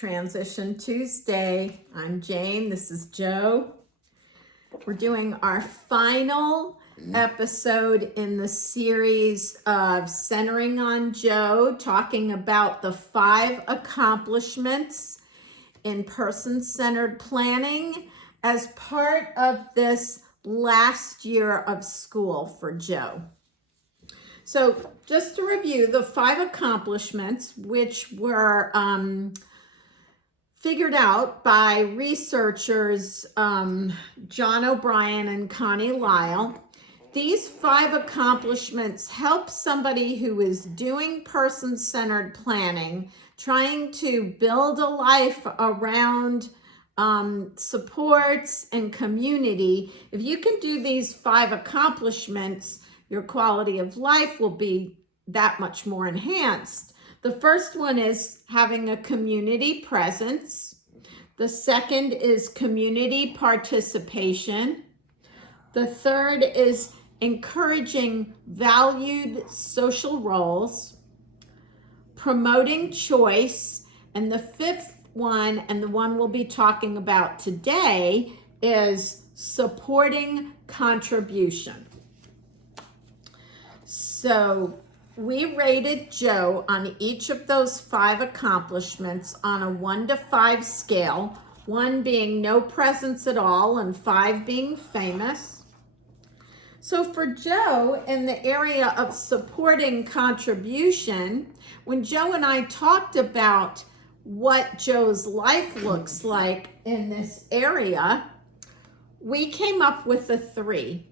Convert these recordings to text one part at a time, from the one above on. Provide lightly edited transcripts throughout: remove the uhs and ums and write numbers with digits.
Transition Tuesday. I'm Jane. This is Joe. We're doing our final episode in the series of Centering on Joe, talking about the 5 accomplishments in person-centered planning as part of this last year of school for Joe. So just to review the 5 accomplishments, which were figured out by researchers John O'Brien and Connie Lyle. These 5 accomplishments help somebody who is doing person-centered planning, trying to build a life around supports and community. If you can do these 5 accomplishments, your quality of life will be that much more enhanced. The first one is having a community presence. The second is community participation. The third is encouraging valued social roles, promoting choice, and the 5th one, and the one we'll be talking about today, is supporting contribution. So we rated Joe on each of those 5 accomplishments on a 1 to 5 scale, 1 being no presence at all and 5 being famous. So for Joe, in the area of supporting contribution, when Joe and I talked about what Joe's life looks like in this area, we came up with a 3.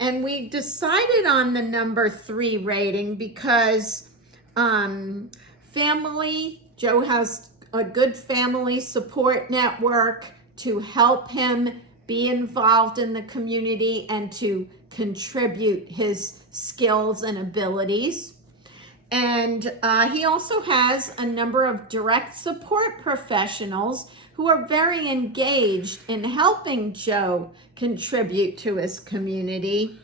And we decided on the number 3 rating because family, Joe has a good family support network to help him be involved in the community and to contribute his skills and abilities. And he also has a number of direct support professionals who are very engaged in helping Joe contribute to his community.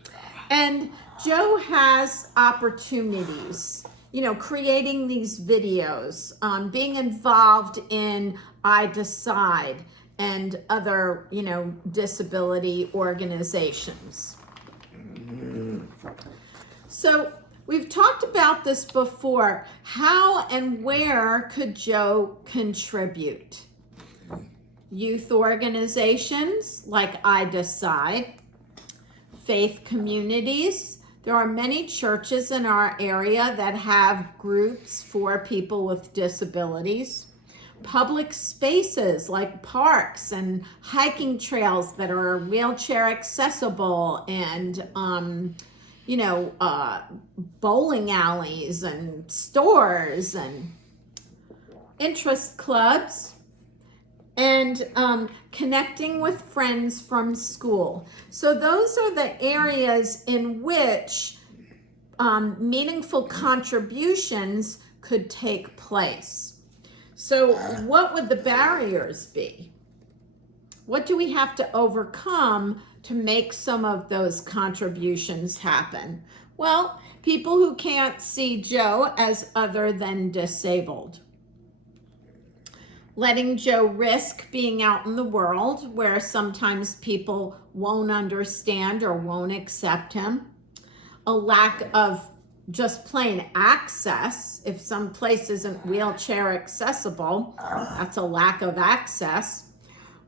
And Joe has opportunities, creating these videos, being involved in I Decide and other, disability organizations. So we've talked about this before. How and where could Joe contribute? Youth organizations like I Decide, faith communities. There are many churches in our area that have groups for people with disabilities. Public spaces like parks and hiking trails that are wheelchair accessible, and bowling alleys and stores and interest clubs, and connecting with friends from school. So those are the areas in which meaningful contributions could take place. So what would the barriers be? What do we have to overcome to make some of those contributions happen? Well, people who can't see Joe as other than disabled. Letting Joe risk being out in the world where sometimes people won't understand or won't accept him. A lack of just plain access. If some place isn't wheelchair accessible, that's a lack of access.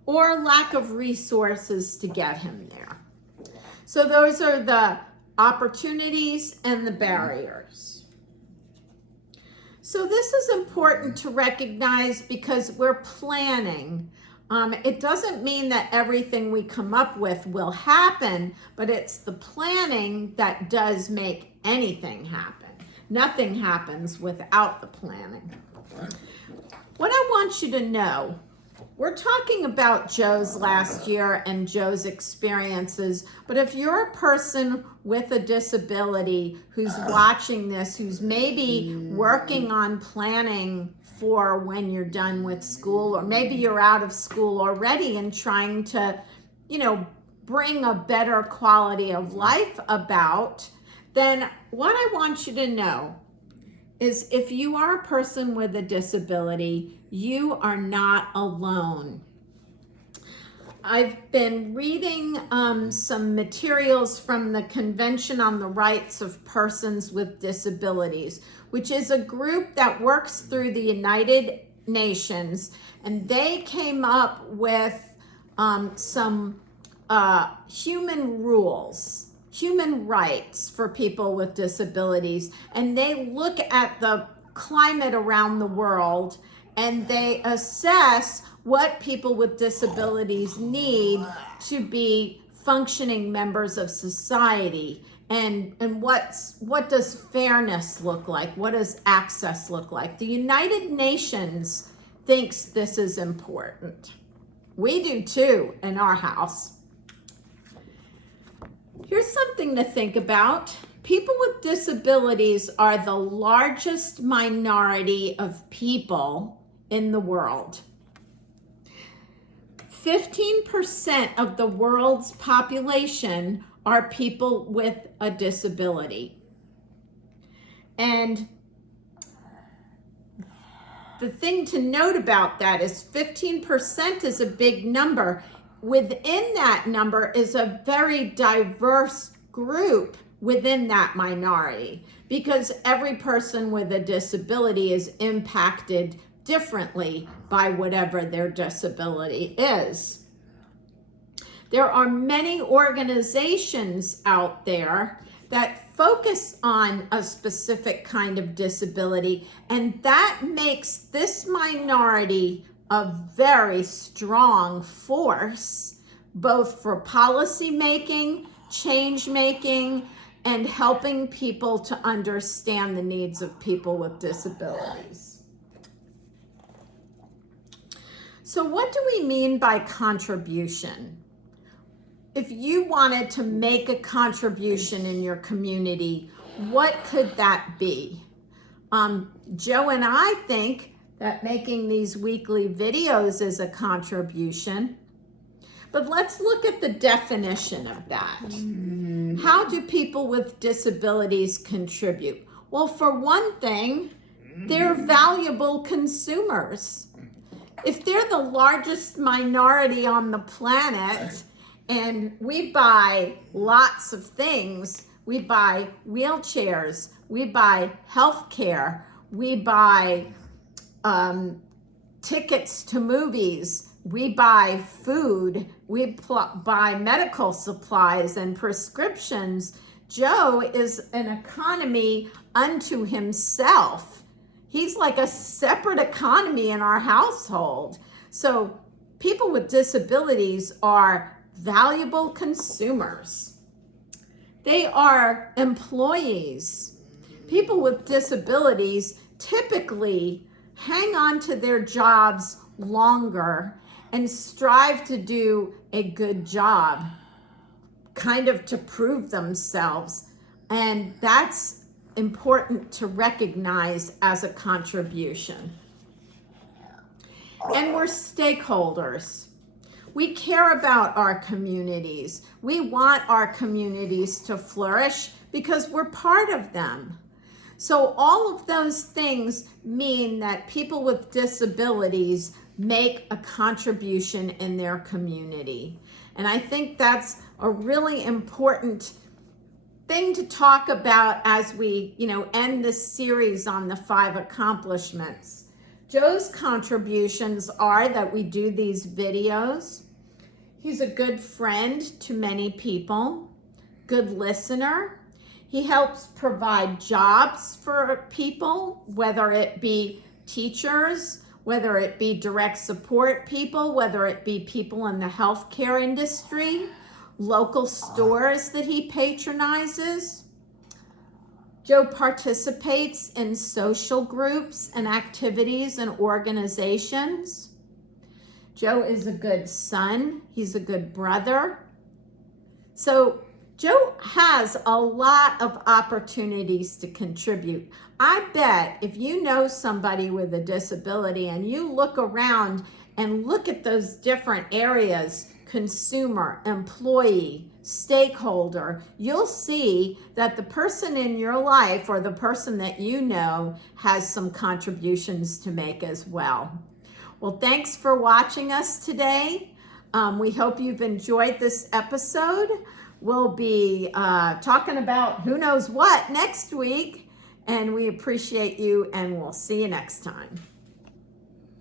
Or lack of resources to get him there. So those are the opportunities and the barriers. So this is important to recognize because we're planning. It doesn't mean that everything we come up with will happen, but it's the planning that does make anything happen. Nothing happens without the planning. What I want you to know, we're talking about Joe's last year and Joe's experiences, but if you're a person with a disability who's watching this, who's maybe working on planning for when you're done with school, or maybe you're out of school already and trying to, bring a better quality of life about, then what I want you to know is if you are a person with a disability, you are not alone. I've been reading some materials from the Convention on the Rights of Persons with Disabilities, which is a group that works through the United Nations, and they came up with some human rules, human rights for people with disabilities, and they look at the climate around the world and they assess what people with disabilities need to be functioning members of society, and what does fairness look like, what does access look like. The United Nations thinks this is important. We do too in our house. Here's something to think about. People with disabilities are the largest minority of people in the world. 15% of the world's population are people with a disability. And the thing to note about that is 15% is a big number. Within that number is a very diverse group within that minority, because every person with a disability is impacted differently by whatever their disability is. There are many organizations out there that focus on a specific kind of disability, and that makes this minority a very strong force, both for policy making, change making, and helping people to understand the needs of people with disabilities. So what do we mean by contribution? If you wanted to make a contribution in your community, what could that be? Joe and I think that making these weekly videos is a contribution. But let's look at the definition of that. How do people with disabilities contribute? Well, for one thing, they're valuable consumers. If they're the largest minority on the planet and we buy lots of things, we buy wheelchairs, we buy healthcare, we buy tickets to movies, we buy food, we buy medical supplies and prescriptions. Joe is an economy unto himself. He's like a separate economy in our household. So people with disabilities are valuable consumers. They are employees. People with disabilities typically hang on to their jobs longer and strive to do a good job, kind of to prove themselves. And that's important to recognize as a contribution. And we're stakeholders. We care about our communities. We want our communities to flourish because we're part of them. So all of those things mean that people with disabilities make a contribution in their community. And I think that's a really important thing to talk about as we, end this series on the 5 accomplishments. Joe's contributions are that we do these videos. He's a good friend to many people, good listener. He helps provide jobs for people, whether it be teachers, whether it be direct support people, whether it be people in the healthcare industry, local stores that he patronizes. Joe participates in social groups and activities and organizations. Joe is a good son. He's a good brother. So Joe has a lot of opportunities to contribute. I bet if you know somebody with a disability and you look around and look at those different areas, consumer, employee, stakeholder, you'll see that the person in your life or the person that you know has some contributions to make as well. Well, thanks for watching us today. We hope you've enjoyed this episode. We'll be talking about who knows what next week, and we appreciate you, and we'll see you next time.